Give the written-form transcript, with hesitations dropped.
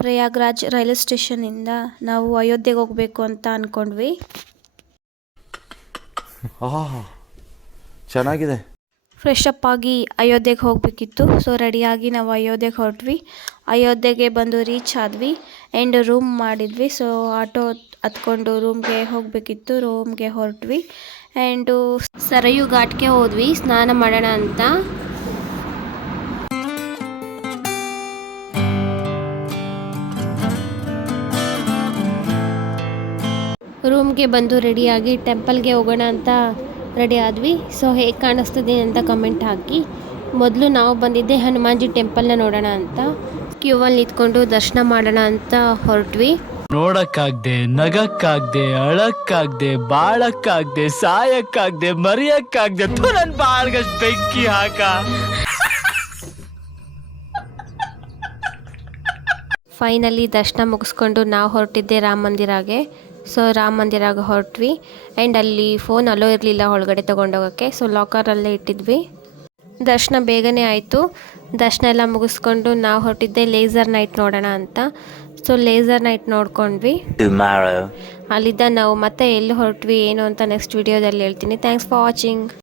Prayagraj railway ಸ್ಟೇಷನಿಂದ ನಾವು ಅಯೋಧ್ಯೆಗೆ ಹೋಗಬೇಕು ಅಂತ ಅಂದ್ಕೊಂಡ್ವಿ. ಚೆನ್ನಾಗಿದೆ. ಫ್ರೆಶ್ ಅಪ್ ಆಗಿ ಅಯೋಧ್ಯೆಗೆ ಹೋಗಬೇಕಿತ್ತು. ಸೊ ರೆಡಿಯಾಗಿ ನಾವು ಅಯೋಧ್ಯೆಗೆ ಹೊರಟ್ವಿ. ಅಯೋಧ್ಯೆಗೆ ಬಂದು ರೀಚ್ ಆದ್ವಿ ಆ್ಯಂಡ್ ರೂಮ್ ಮಾಡಿದ್ವಿ. ಸೊ ಆಟೋ ಹತ್ಕೊಂಡು ರೂಮ್ಗೆ ಹೋಗಬೇಕಿತ್ತು. ರೂಮ್ಗೆ ಹೊರಟ್ವಿ ಆ್ಯಂಡು ಸರಯು ಘಾಟ್ಗೆ ಹೋದ್ವಿ ಸ್ನಾನ ಮಾಡೋಣ ಅಂತ. ರೂಮ್ಗೆ ಬಂದು ರೆಡಿಯಾಗಿ ಟೆಂಪಲ್ಗೆ ಹೋಗೋಣ ಅಂತ ರೆಡಿ ಆದ್ವಿ. ಸೊ ಹೇಗೆ ಕಾಣಿಸ್ತದೆ ಅಂತ ಕಮೆಂಟ್ ಹಾಕಿ. ಮೊದಲು ನಾವು ಬಂದಿದ್ದೆ ಹನುಮಾನ್ಜಿ ಟೆಂಪಲ್ನ ನೋಡೋಣ ಅಂತ. ಕ್ಯೂವಲ್ಲಿ ನಿಂತ್ಕೊಂಡು ದರ್ಶನ ಮಾಡೋಣ ಅಂತ ಹೊರಟ್ವಿ. ನೋಡಕ್ಕಾಗ್ದೆ, ನಗಕ್ಕಾಗ್ದೆ, ಅಳಕ್ಕಾಗ್ದೆ, ಬಾಳಕ್ಕಾಗ್ದೆ, ಸಾಯಕ್ಕಾಗ್ದೆ, ಮರಿಯಕ್ಕಾಗ್ದೆ. ನನ್ ಬಾಳ್ಗಷ್ಟು ಬೆಂಕಿ ಹಾಕ. ಫೈನಲಿ ದರ್ಶನ ಮುಗಿಸ್ಕೊಂಡು ನಾವು ಹೊರಟಿದ್ದೆ ರಾಮ ಮಂದಿರಾಗೆ. ಸೊ ರಾಮ ಮಂದಿರಾಗೆ ಹೊರಟ್ವಿ ಆ್ಯಂಡ್ ಅಲ್ಲಿ ಫೋನ್ ಅಲೋ ಇರಲಿಲ್ಲ ಒಳಗಡೆ ತೊಗೊಂಡೋಗೋಕ್ಕೆ. ಸೊ ಲಾಕರಲ್ಲೇ ಇಟ್ಟಿದ್ವಿ. ದರ್ಶನ ಬೇಗನೆ ಆಯಿತು. ದರ್ಶನ ಎಲ್ಲ ಮುಗಿಸ್ಕೊಂಡು ನಾವು ಹೊರಟಿದ್ದೆ ಲೇಸರ್ ನೈಟ್ ನೋಡೋಣ ಅಂತ. ಸೊ ಲೇಸರ್ ನೈಟ್ ನೋಡ್ಕೊಂಡ್ವಿ. ಅಲ್ಲಿದ್ದ ನಾವು ಮತ್ತೆ ಎಲ್ಲಿ ಹೊರಟ್ವಿ ಏನು ಅಂತ ನೆಕ್ಸ್ಟ್ ವಿಡಿಯೋದಲ್ಲಿ ಹೇಳ್ತೀನಿ. Thanks for watching.